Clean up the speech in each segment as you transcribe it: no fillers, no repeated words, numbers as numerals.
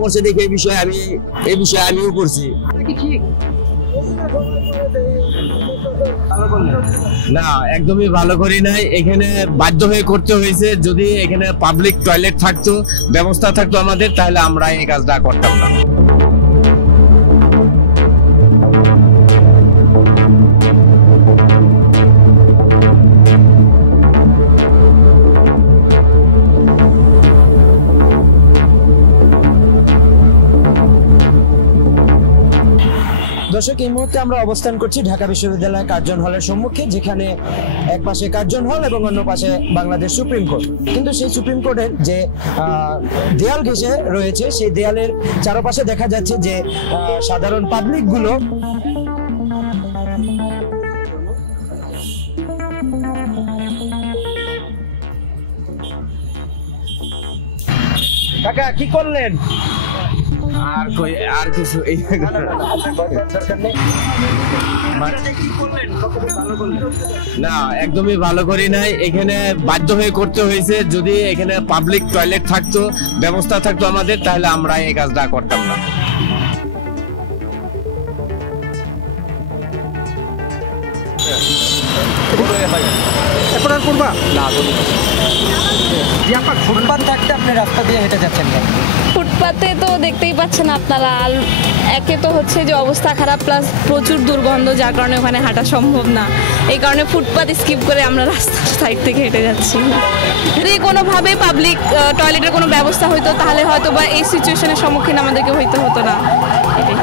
করছে দেখে এই বিষয়ে আমিও করছি না, একদমই ভালো করি নাই। এখানে বাধ্য হয়ে করতে হয়েছে। যদি এখানে পাবলিক টয়লেট থাকতো, ব্যবস্থা থাকতো আমাদের, তাহলে আমরা এই কাজটা করতাম না। দর্শক, এই মুহূর্তে আমরা অবস্থান করছি ঢাকা বিশ্ববিদ্যালয় কার্জন হলের সম্মুখে, যেখানে এক পাশে কার্জন হল এবং অন্য পাশে বাংলাদেশ সুপ্রিম কোর্ট। কিন্তু সেই সুপ্রিম কোর্টের যে দেয়াল ঘেঁষে রয়েছে, সেই দেয়ালের চারপাশে দেখা যাচ্ছে যে সাধারণ পাবলিক গুলো কাকা কি করলেন? আর কিছু না, একদমই ভালো করি নাই। এখানে বাধ্য হয়ে করতে হয়েছে। যদি এখানে পাবলিক টয়লেট থাকতো, ব্যবস্থা থাকতো আমাদের, তাহলে আমরা এই কাজটা করতাম না। ফুটপাত থাকতে আপনি রাস্তা দিয়ে হেঁটে যাচ্ছেন কেন? ফুটপাতে তো দেখতেই পাচ্ছেন আপনারা, আর একে তো হচ্ছে যে অবস্থা খারাপ, প্লাস প্রচুর দুর্গন্ধ, যার কারণে ওখানে হাঁটা সম্ভব না। এই কারণে ফুটপাত স্কিপ করে আমরা রাস্তার সাইড থেকে হেঁটে যাচ্ছি। যদি কোনোভাবে পাবলিক টয়লেটের কোনো ব্যবস্থা হইতো, তাহলে হয়তো বা এই সিচুয়েশনের সম্মুখীন আমাদেরকে হইতে হতো না। এটাই।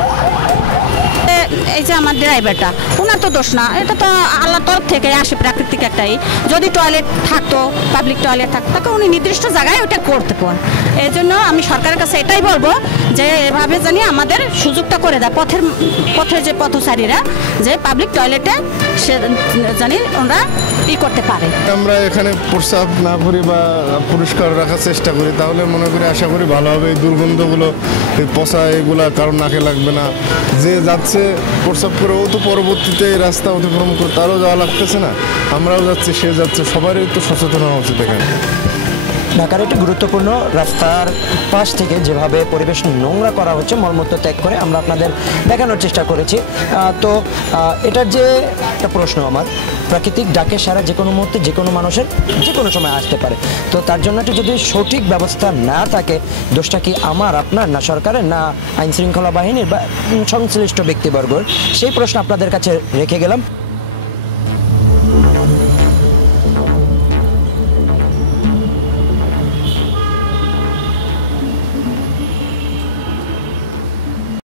এই যে আমার ড্রাইভারটা, ওনার তো দোষ না, এটা তো আল্লাহর তরফ থেকে আসে, প্রাকৃতিক একটাই। যদি টয়লেট থাকতো, পাবলিক টয়লেট থাকতো, তাকে উনি নির্দিষ্ট জায়গায় ওটা করতে পারেন। এই জন্য আমি সরকারের কাছে এটাই বলবো যে এভাবে জানি আমাদের সুযোগটা করে দেয়, পথের যে পথচারীরা যে পাবলিক টয়লেটে সে জানি ওরা করতে পারে। আমরা এখানে প্রস্রাব না করি বা পরিষ্কার রাখার চেষ্টা করি, তাহলে মনে করি আশা করি ভালো হবে। এই দুর্গন্ধগুলো, এই পচা, এগুলা কারণ নাকে লাগবে না। যে যাচ্ছে প্রস্রাব করে, ও তো পরবর্তীতে এই রাস্তা অতিক্রম করে তারও যাওয়া লাগতেছে না, আমরাও যাচ্ছি, সে যাচ্ছে, সবারই তো সচেতন হওয়া উচিত এখানে। ঢাকার একটি গুরুত্বপূর্ণ রাস্তার পাশ থেকে যেভাবে পরিবেশ নোংরা করা হচ্ছে, মলমূত্র ত্যাগ করে আমরা আপনাদের দেখানোর চেষ্টা করেছি। তো এটার যে একটা প্রশ্ন, আমার প্রাকৃতিক ডাকে সারা যে কোনো মুহূর্তে যে কোনো মানুষের যে কোনো সময় আসতে পারে। তো তার জন্য যদি সঠিক ব্যবস্থা না থাকে, দোষটা কি আমার, আপনার, না সরকারের, না আইনশৃঙ্খলা বাহিনীর বা সংশ্লিষ্ট ব্যক্তিবর্গর? সেই প্রশ্ন আপনাদের কাছে রেখে গেলাম।